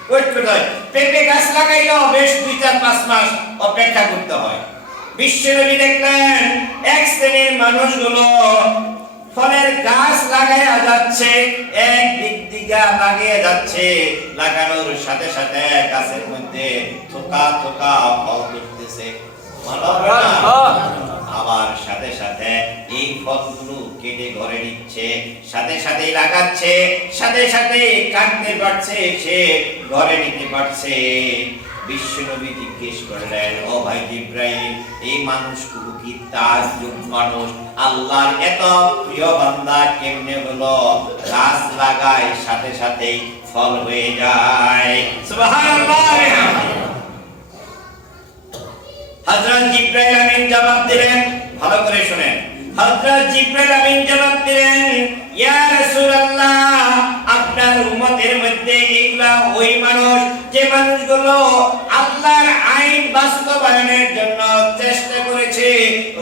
ওয়েট করতে হয়। পেঁপে গাছ লাগাইলেও বেশ 2-4-5 মাস অপেক্ষা করতে হয়। বিশ্বনবী দেখলেন এক শ্রেণীর মানুষগুলো ফলের গাছ লাগাইয়া যাচ্ছে, এক দিক দিকে লাগিয়ে যাচ্ছে, লাগানোর সাথে সাথে গাছের মধ্যে থোকা থোকা ফল ধরতেছে। আবার সাথে সাথে এই ফলগুলো কেটে ঘরে নিচ্ছে, সাথে সাথে লাগাচ্ছে, সাথে সাথে কাটতে পারছে, সে ঘরে নিতে পারছে। বিশ্বনবী জিজ্ঞেস করলেন, ও ভাই জিবরাইল, এই মানুষগুলো কি তাজ্জুব মানুষ? আল্লাহর এত প্রিয় বান্দা কেমনে হলো গাছ লাগায় সাথে সাথেই ফল হয়ে যায়? সুবহানাল্লাহ। হযরত জিবরাইল আমিন জবাব দিলেন, ভালো করে শুনেন। হযরত জিবরাইল আমিন জবাব দিলেন, ইয়া রাসূলুল্লাহ, আপনার উম্মতের মধ্যে এগুলা ওই মানুষ যে মানুষগুলো আল্লাহর আইন বাস্তবায়নের জন্য চেষ্টা করেছে,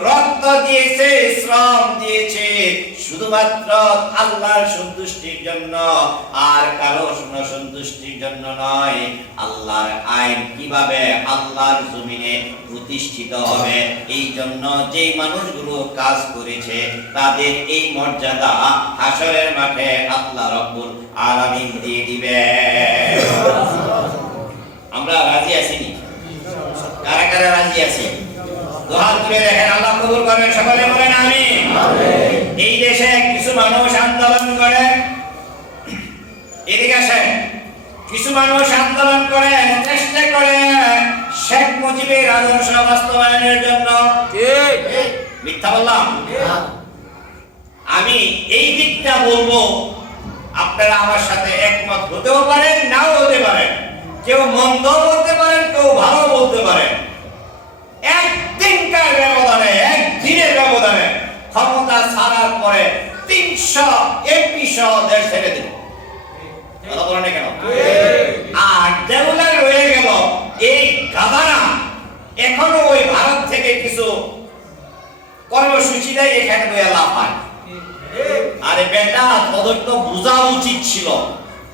রক্ত দিয়েছে, শ্রম দিয়েছে, শুধুমাত্র আল্লাহর সন্তুষ্টির জন্য, আর কারো সন্তুষ্টির জন্য নয়। আল্লাহর আইন কিভাবে আল্লাহর জমিনে প্রতিষ্ঠিত হবে, এই জন্য যেই মানুষগুলো কাজ করেছে তাদের এই মর্যাদা হাসরের মাঠে আল্লাহ রব্বুল আলামিন দিয়ে দিবে। আমরা রাজি আছি নি? কারা কারা রাজি আছি? দুহাত তুলে দেখেন, আল্লাহ কবুল করবেন। সকলে বলেন আমিন। এই দেশে কিছু মানুষ আন্দোলন করে, এদিকে আসেন, কিছু মানুষ আন্দোলন করে, চেষ্টা করে শেখ মুজিবের আদর্শ বাস্তবায়নের জন্য। ঠিক মিথ্যা বললাম? আমি এই দিকটা বলবো, আপনারা আমার সাথে একমত হতেও পারেন, নাও হতে পারেন, কেউ মন্দ বলতে পারেন, কেউ ভালো বলতে পারেন। একদিনকার ব্যবধানে, একদিনের ব্যবধানে ক্ষমতা ছাড়ার পরে 300 এমপি সহ দেশ ছেড়ে দিল। কথা বলেন না কেন? আর দেউলার রয়ে গেল এই গাধারা এখনো ওই ভারত থেকে কিছু কর্মসূচি দেয়, এখানে বইয়া লাভ হয়। আরে বেটা, তোদের তো বোঝা উচিত ছিল,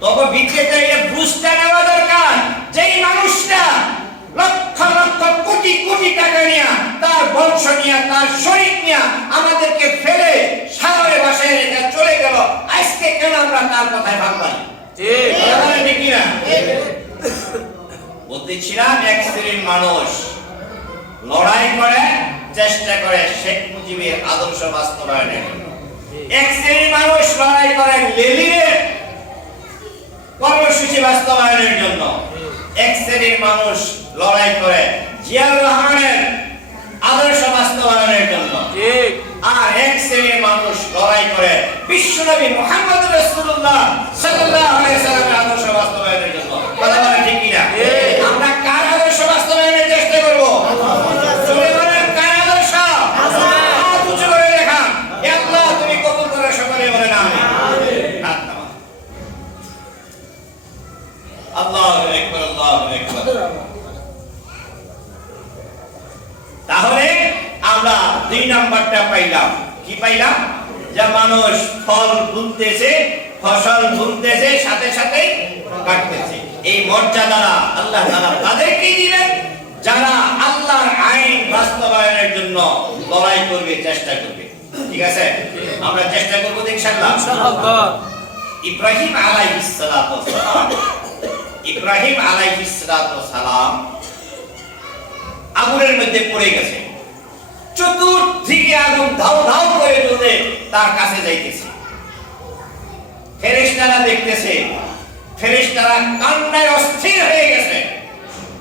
তবে ভিত্তিতে বুঝতে নেওয়া দরকার। যেই মানুষটা লক্ষ লক্ষ কোটি কোটি টাকা নিয়ে, তার বংশ নিয়ে, তার শরীর নিয়ে আমাদেরকে ফেলে সাগরে ভাসায় রেখে চলে গেল, আজকে কেন আমরা তার কথায় ভাবলাম? ঠিক না? বলতেছিলাম, এক শ্রেণীর মানুষ লড়াই করে, চেষ্টা করে শেখ মুজিবের আদর্শ বাস্তবায়নের জন্য। এক শ্রেণীর মানুষ লড়াই করে লেলিনের কর্মসূচি বাস্তবায়নের জন্য। এক শ্রেণীর মানুষ লড়াই করে জিয়াউর রহমানের আদর্শ বাস্তবায়নের জন্য। আর এক শ্রেণীর মানুষ লড়াই করে বিশ্বনবী মুহাম্মদ রাসূলুল্লাহ সাল্লাল্লাহু আলাইহি ওয়াসাল্লামের আদর্শ বাস্তবায়নের জন্য। কথা বলেন ঠিক কি না? আমরা কার আদর্শ বাস্তবায়নের চেষ্টা করব? জোরে বলেন, কার আদর্শ? হাত উঁচু করে দেখান, হে আল্লাহ তুমি কবুল করো। সকলে বলেন আমিন। হাত নামান। আল্লাহু আকবার, আল্লাহু আকবার। তাহলে আমরা 2 নাম্বারটা পাইলাম। কি পাইলাম? যে মানুষ ফল বুনতেছে, ফসল বুনতেছে, সাথে সাথে কাটতেছে। এই মর্যাদারা আল্লাহ তাআলা তাদেরকেই দিলেন যারা আল্লাহর আইন বাস্তবায়নের জন্য লড়াই করবে, চেষ্টা করবে। ঠিক আছে, আমরা চেষ্টা করব ইনশাআল্লাহ। ইব্রাহিম আলাইহিস সালাতু ওয়াস সালাম, ইব্রাহিম আলাইহিস সালাতু ওয়াস সালাম আগুনের মধ্যে পড়ে গেছে। চতুর্দিকে আগুন ধাউ ধাউ করে জ্বলতে তার কাছে যাইতেছে। ফেরেশতারা দেখতেছে, ফেরেশতারা কান্নায় অস্থির হয়ে গেছে।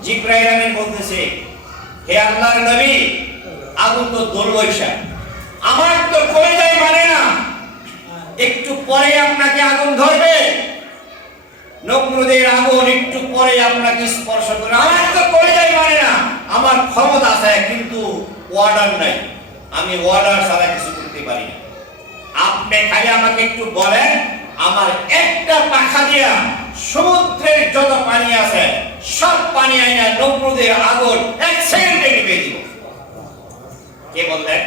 জিবরাইল আমিন বলতেছে, হে আল্লাহর নবী, আগুন তো দোলবৈশা, আমার তো কলিজায় মানে না, একটু পরে আপনাকে আগুন ধরবে। নমরুদের আগুন একটু পরে আপনাকে স্পর্শ করে, আমার তো কলিজায় মানে না। আমার ক্ষমতা আছে কিন্তু অর্ডার নাই, আমি অর্ডার ছাড়া কিছু করতে পারি না। আপনি খালি আমাকে একটু বলেন, আমার একটা পাখা দিয়া সমুদ্রের যত পানি আছে সব পানি আইনা নমরুদের আগুন 1 সেকেন্ডে নিভিয়ে দিব। কে বললেন?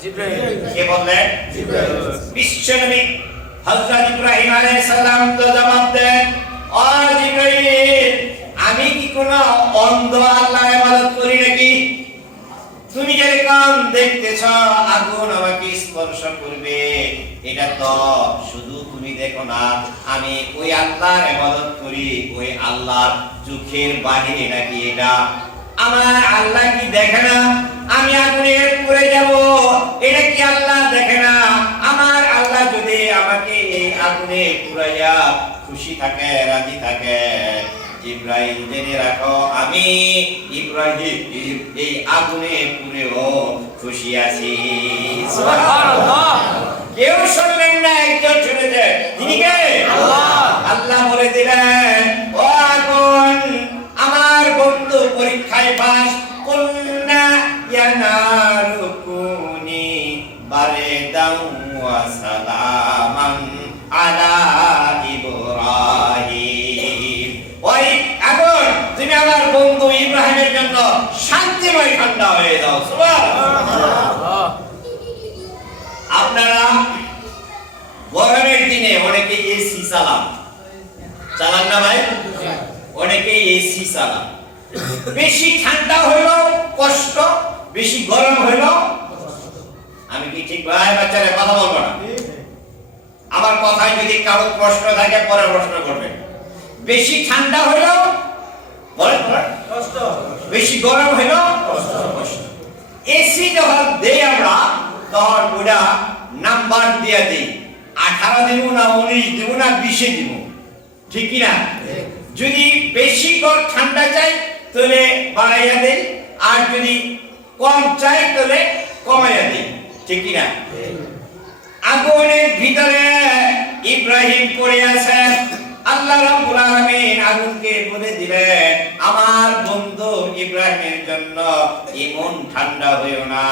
জিবরাইল। কে বললেন? জিবরাইল। বিশ্বনবী হযরত ইব্রাহিম আলাইহিস সালাম তো জবাব দেন, ও জিবরাইল, আমি কি কোনো অন্ধ আল্লাহর ইবাদত করি নাকি? তুমি যেরকম দেখতেছ আগুন আমাকে স্পর্শ করবে, এটা তো শুধু তুমি দেখো না, আমি ওই আল্লাহর ইবাদত করি, ওই আল্লাহর চোখের বাহিরে নাকি এটা? আমার আল্লাহ কি দেখে না আমি আগুনে পুড়ে যাব? এটা কি আল্লাহ দেখে না? আমার আল্লাহ যদি আমাকে এই আগুনে পুড়াইয়া খুশি থাকে, রাজি থাকে, ইব্রাহিম জেনে রাখো আমি ইব্রাহিম এই আগুনে পুড়েও খুশি আছি। সুবহানাল্লাহ। কেউ শুনলেন না, একজন শুনেছে। তিনি কে? আল্লাহ। আল্লাহ বলে দিলেন, ও আগুন, আমার বন্ধু পরীক্ষায় পাস, কুন্না ইয়ানারুকুনি বারিদান ওয়া সালামান আলা ইব্রাহিম। ওই আগুন, তুমি আমার বন্ধু ইব্রাহিমের জন্য চালান, চালান না ভাই? অনেকে এসি চালান। বেশি ঠান্ডা হইল কষ্ট, বেশি গরম হইল, আমি কি ঠিক ভাই? বাচ্চারা কথা বলবো না, আমার কথায় যদি কারো প্রশ্ন থাকে পরে প্রশ্ন করবেন। বেশি ঠান্ডা হইল বলেন কষ্ট, বেশি গরম হইল কষ্ট। এসি যখন দেই আমরা তখন ওটা নাম্বার দিয়ে দিই, 18 দিব না 19 দিব না 20 দিব, ঠিক কি না? যদি বেশি ঠান্ডা চাই তাহলে বাড়াইয়া দেই, আর যদি কম চাই তাহলে কমাইয়া দেই, ঠিক কি না? আগুনের ভিতরে ইব্রাহিম পড়ে আছেন, আল্লাহ রাব্বুল আলামিন আগুনকে বলে দিলেন, আমার বন্ধু ইব্রাহিমের জন্য এমন ঠান্ডা হইও না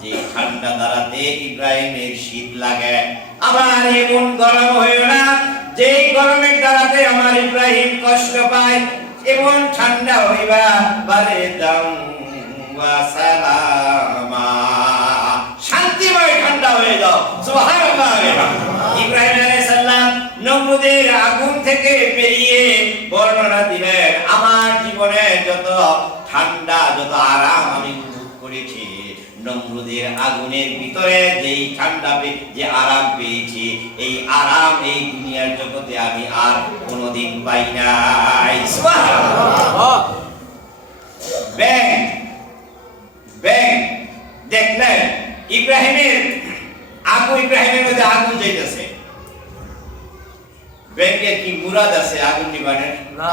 যে ঠান্ডা দ্বারাতে ইব্রাহিমের শীত লাগে, আবার এমন গরম হইও না যে গরমের দ্বারাতে আমার ইব্রাহিম কষ্ট পায়, এমন ঠান্ডা হইবা বারে দাম ওয়া সালামা, শান্তিময় ঠান্ডা হয়ে যাও, সুবহানাল্লাহ। ইব্রাহিম আলাইহিস সালাম নমরুদের আগুন থেকে বেরিয়ে বর্ণনা দিলেন, আমার জীবনে যত ঠান্ডা যত আরাম আমি উপভোগ করেছি, নমরুদের আগুনের ভিতরে যেই ঠান্ডা যে আরাম পেয়েছি, এই আরাম এই দুনিয়ার জগতে আমি আর কোনোদিন পাই নাই। সুবহানাল্লাহ। ব্যাং দেখলেন ইব্রাহিমের মধ্যে আগুন যাইতেছে, ব্যাংকের কি মুরাদ আছে আগুন নিবানের? না,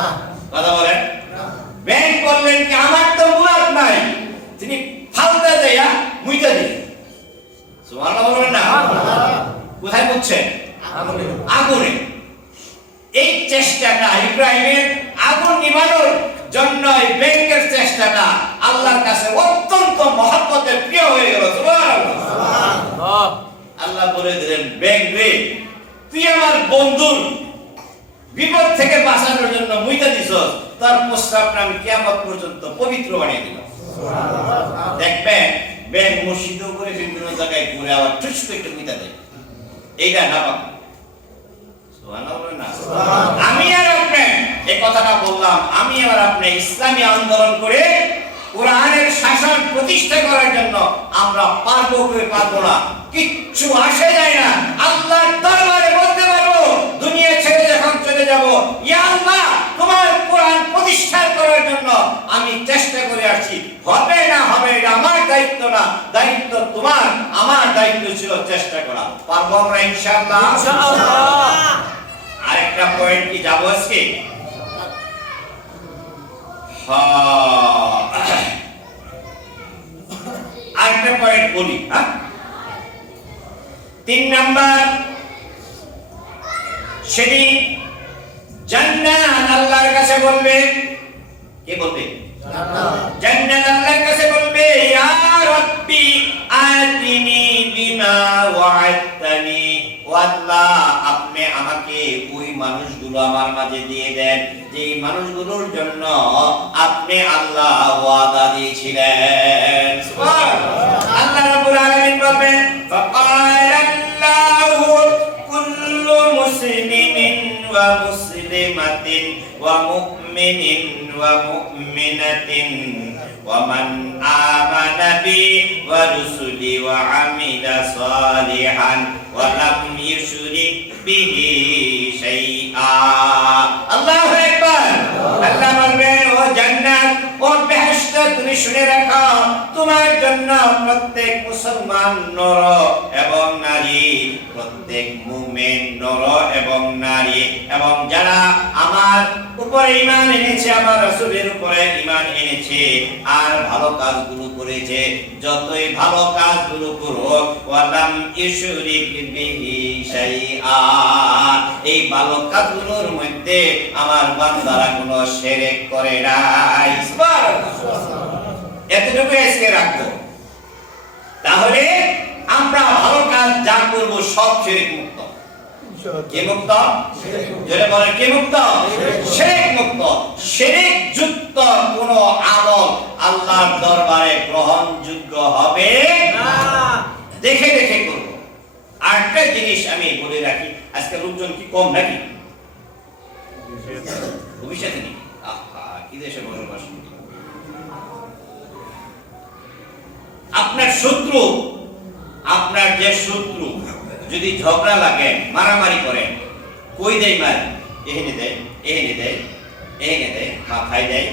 কথা বলেন। ব্যাং বললেন কি আমার তো মুরাদ নাই, তিনি ফালতা দেয়া মুইতা দিলেন। সুবহানাল্লাহ বলেন না? কোথায় বুঝছেন? আগুনে। এই চেষ্টাটা ইব্রাহিমের আগুন নিবানোর জন্য এই ব্যাংকের চেষ্টাটা আল্লাহর কাছে অত্যন্ত মহব্বতের প্রিয় হয়ে গেল। সুবহানাল্লাহ। আল্লাহ বলে দিলেন, ব্যাংক রে, তুই আমার বন্ধুর বিপদ থেকে বাঁচানোর জন্য মুইতা দিছস, তার প্রস্তাবটা আমি কিয়ামত পর্যন্ত পবিত্র বানিয়ে দিলাম। দেখবেন ব্যাংক মসজিদও করে বিভিন্ন জায়গায় ঘুরে আবার ঠুস করে একটু মুইতা দেয়, এইটা না পাক। আমি আর আপনি এই কথাটা বললাম, আমি আর আপনি ইসলামী আন্দোলন করে কোরআনের শাসন প্রতিষ্ঠা করার জন্য আমরা পারবো কি পারবো না কিচ্ছু আসে যায় না। আল্লাহর দরবারে বলতে পারবো, দুনিয়া ছেড়ে যখন চলে যাব, ইয়া আল্লাহ তোমার কোরআন প্রতিষ্ঠা করার জন্য আমি চেষ্টা করে আসছি, হবে না হবে এটা আমার দায়িত্ব না, দায়িত্ব তোমার, আমার দায়িত্ব ছিল চেষ্টা করা। পারবো আমরা ইনশাআল্লাহ। আরেকটা পয়েন্ট কি যাবো আজকে? আরেকটা পয়েন্ট বলি। 3 নাম্বার, সেদিন জান্নাত আল্লাহর কাছে বলবে, কে বলবে? জান্নাত আল্লাহর কাছে বলবে, ইয়া রাব্বি আতিনি বিমা ওয়া'আদতানি, ও আল্লাহ আপনি আমাকে ওই মানুষগুলো আমার মাঝে দিয়ে দেন যে মানুষগুলোর জন্য আপনি আল্লাহ ওয়াদা দিয়েছিলেন। সুবহানাল্লাহ। আল্লাহ রাব্বুল আলামিন বলেন, ফাকালাল্লাহু কুল্লু মুসলিমিন ওয়া মুসলিমাতিন ওয়া মুমিনিন ওয়া মুমিনাতিন ওয়া মান আমানা বি ওয়া রুসুলি ওয়া আমিলা সালিহান ওয়া লাম ইউশরিক বিহি শাইআ। আল্লাহু আকবার। আল্লাহ বলবেন, ও জান্নাত, ও বেহেশত, তুমি শুনে রাখো, তোমার জন্য প্রত্যেক মুসলমান নর এবং নারী, প্রত্যেক মুমিন নর এবং নারী, এবং যারা আমার উপরে ঈমান এনেছে, আমার রাসূলের উপরে ঈমান এনেছে আর ভালো কাজগুলো করেছে, যতই ভালো কাজগুলো করুক, ওয়ালাম ইউশরিক বিহি শাইআ, এই ভালো কাজগুলোর মধ্যে আমার বান্দারা কোনো শিরক করে নাই। এতটুকু আজকে রাখবো, তাহলে আমরা ভালো কাজ যা করব সব শিরক মুক্ত। কে মুক্ত? যারা বলে কে মুক্ত? শিরক মুক্ত। শিরক যুক্ত কোন আমল আল্লাহর দরবারে গ্রহণযোগ্য হবে না। দেখে দেখে করব। আরেকটা জিনিস আমি বলে রাখি, আজকে লোকজন কি কম নাকি? শত্রু, আপনার যে শত্রু যদি ঝগড়া লাগে, মারামারি করেন, কই দেয় মার, এখানে দেয়, এখানে দেয়, এখানে দেয়, মাথায় দেয়।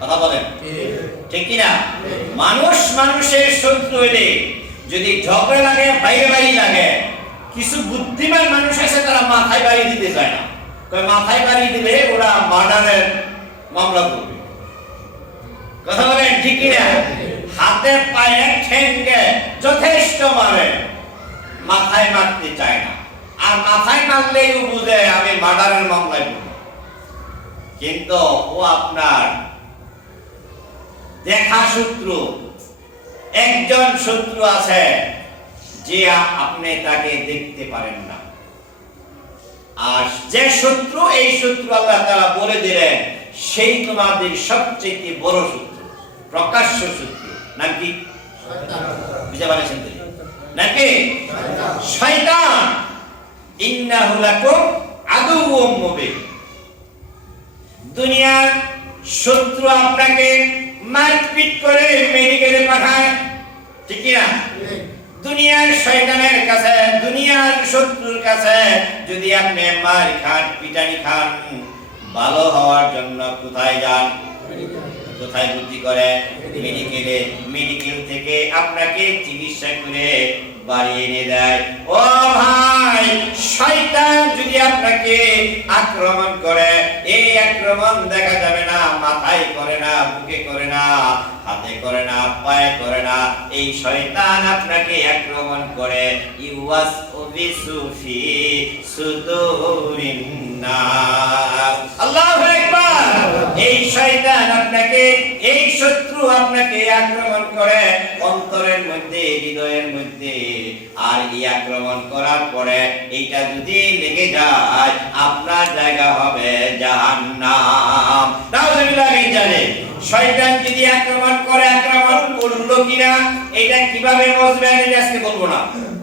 কথা বলেন ঠিক কিনা? মানুষ মানুষের শত্রু হইলে যদি ঝগড়া লাগে, বাইরে বাড়ি লাগে, কিছু বুদ্ধিমান মানুষ আছে তারা মাথায় বাড়ি দিতে চায় না। মাথায় বাড়ি দিলে ওরা মার্ডারের মামলা করবে। কথা বলেন ঠিক কিনা? হাতে পায়ে ঠেঙ্গে যথেষ্ট মারে, মাথায় মারতে চায় না। আর মাথায় মারলেই ও বুঝে আমি মার্ডারের মামলায় পড়ব। কিন্তু ও আপনার দেখা শত্রু, একজন শত্রু আছে যে আপনি তাকে দেখতে পারেন না। আর যে শত্রু, এই শত্রু আল্লাহ তাআলা বলে দিলেন সেই তোমাদের সবচেয়ে বড় শত্রু, প্রকাশ্য শত্রু। নাম কি? বুঝতে পারছেন তো? নাকি শয়তান। ইন্নাহু লাকুম আদুউম মুবিন। দুনিয়ার শত্রু আপনাকে মারপিট করে মেডিকেলে পাঠায়, ঠিক কি না? দুনিয়ার শয়তানের কাছে, দুনিয়ার শত্রুর কাছে যদি আপনি মার খান, পিটানি খান, ভালো হওয়ার জন্য কোথায় যান? কোথায় ভর্তি করে? মেডিকেলে। মেডিকেল থেকে আপনাকে চিকিৎসা করে বাড়ি এনে দেয়। ও ভাই, শয়তান যদি আপনাকে আক্রমণ করে, এই আক্রমণ দেখা যাবে না, মাথায় করে না, বুকে করে না, হাতে করে না, পায়ে করে না। এই শয়তান আপনাকে আক্রমণ করে ইউওয়াসউবিসু ফি সুদুরিন নাস। আল্লাহু আকবার। এই শয়তান আপনাকে, এই শত্রু আপনাকে আক্রমণ করে অন্তরের মধ্যে, হৃদয়ের মধ্যে। আর এই আক্রমণ করার পরে এইটা যদি লেগে যায়, আপনার জায়গা হবে জাহান্নাম। নাউযুবিল্লাহ মিন যালিক। শয়তান যদি আক্রমণ করে, আক্রমণ করলো কিনা এটা কিভাবে বুঝবেন? এটা আজকে বলবো না।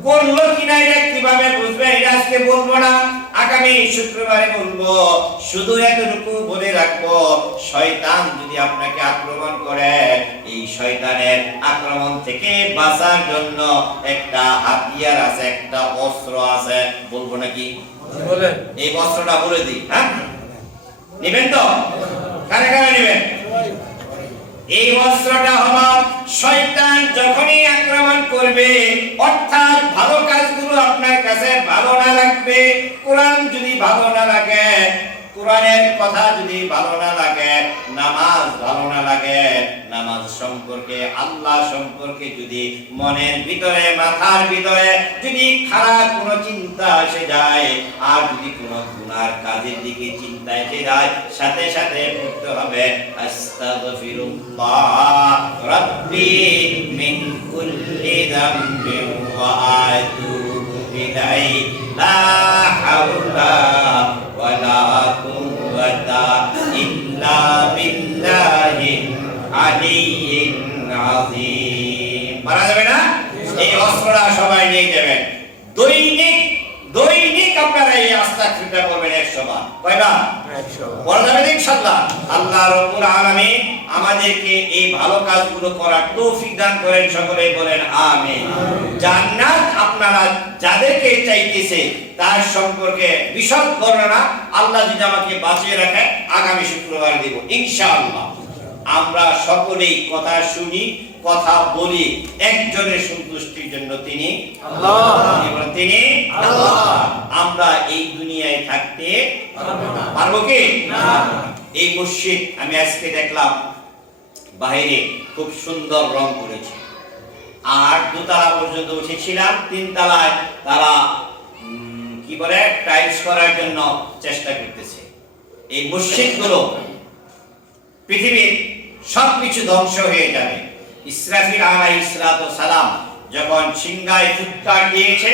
করলো কিনা এটা কিভাবে বুঝবেন? এটা আজকে বলবো না, আগামী শুক্রবারে বলবো। শুধু এতটুকু বলে রাখবো, শয়তান যদি আপনাকে আক্রমণ করে, এই শয়তানের আক্রমণ থেকে বাঁচার জন্য একটা হাতিয়ার আছে, একটা অস্ত্র আছে। বলবো নাকি? বলেন। এই অস্ত্রটা বলে দিই। হ্যাঁ, নেবেন তো? কারা কারা নেবেন? এই অস্ত্রটা হলো, শয়তান যখনই আক্রমণ করবে, অর্থাৎ ভালো কাজগুলো আপনার কাছে ভালো না লাগবে, কোরআন যদি ভালো না লাগে, কোরআনের কথা যদি ভালো না লাগে, নামাজ ভালো না লাগে, নামাজ সম্পর্কে, আল্লাহ সম্পর্কে যদি মনের ভিতরে, মাথার ভিতরে যদি খারাপ কোনো চিন্তা এসে যায়, আর যদি কোনো গুনার কাজের দিকে চিন্তা এসে যায়, সাথে সাথে পড়তে হবে আস্তাগফিরুল্লাহ রাব্বি মিন কুল্লি যামবিন ওয়া আতুবু ইলাইহি লা হাওলা ওয়ালা কুওয়াতা ইল্লা বিল্লাহিল আলিয়্যিল আযীম। পারা যাবে না? এই অস্ত্রটা সবাই নিয়ে যাবেন। দৈনিক আপনারা এই আস্তাগফিরুল্লাহ করবেন 100 বার। কয়বার? 100 বার। পড়া যাবে ইনশাআল্লাহ। আল্লাহ রাব্বুল আলামিন আমাদেরকে এই ভালো কাজগুলো করার তৌফিক দান করেন। সকলে বলেন আমিন। জান্নাত আপনারা যাদেরকে চাইতেছে তার সম্পর্কে বিশদ বর্ণনা আল্লাহ যদি আমাকে বাঁচিয়ে রাখে আগামী শুক্রবার দেব ইনশাআল্লাহ। আমরা সকলেই কথা শুনি, কথা বলি একজনের সন্তুষ্টির জন্য, তিনি আল্লাহ। তিনি আল্লাহ। আমরা এই দুনিয়ায় থাকতে পারবো কি না? এই মসজিদ আমি আজকে দেখলাম বাইরে খুব সুন্দর রং করেছে, আর দোতলা পর্যন্ত উঠেছিলাম, 3 তলায় তারা কি বলে টাইলস করার জন্য চেষ্টা করতেছে। এই মসজিদগুলো পৃথিবীর সবকিছু ধ্বংস হয়ে যাবে। ইসরাফিল আলাইহিস সালাম যখন সিংহায় ফুৎকার দিয়েছে,